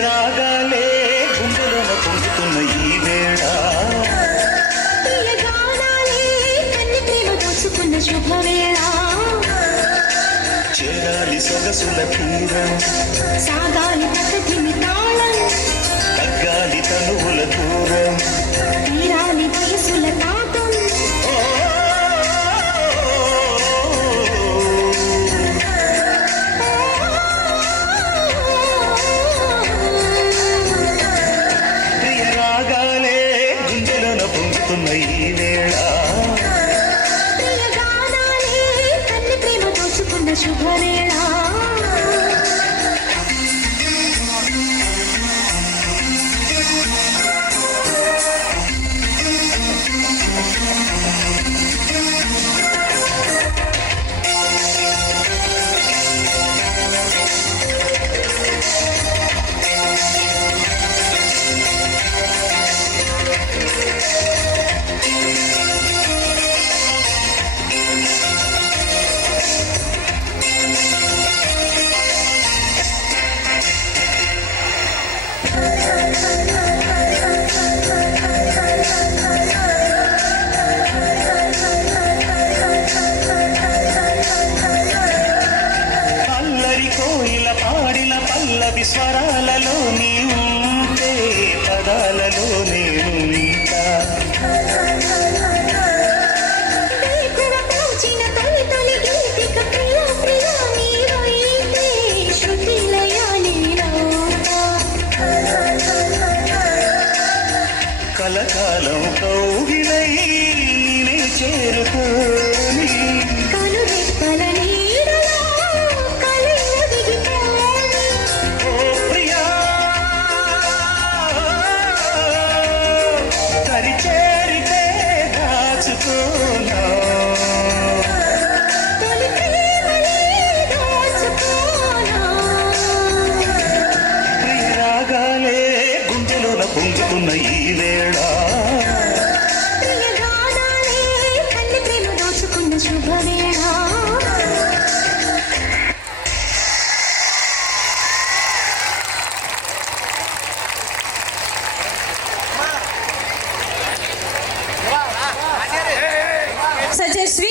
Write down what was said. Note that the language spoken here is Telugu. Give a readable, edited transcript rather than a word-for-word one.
రాగాలే గుండెలోన పొంగుతున్న ఈ వేళ శుభవేళ చేరాలి సొగసుల తీరం సాగాలి ప్రకృతిని తాళం తగ్గాలి తనువుల దూరం తీరాలి వయసుల తాపం ప్రియ రాగాలే గుండెలోన పొంగుతున్న ఈ వేళ శుభవేళ స్వరాలలో నీ ఉంటే పదాలలో నేనుంటా కలకాలం కౌగిలై నే చేరుకోని చేరితే దాచుకోనా ప్రియ రాగాలే గుండెలోన పొంగుతున్న ఈ వేళ శుభవేళ సత్యశ్రీ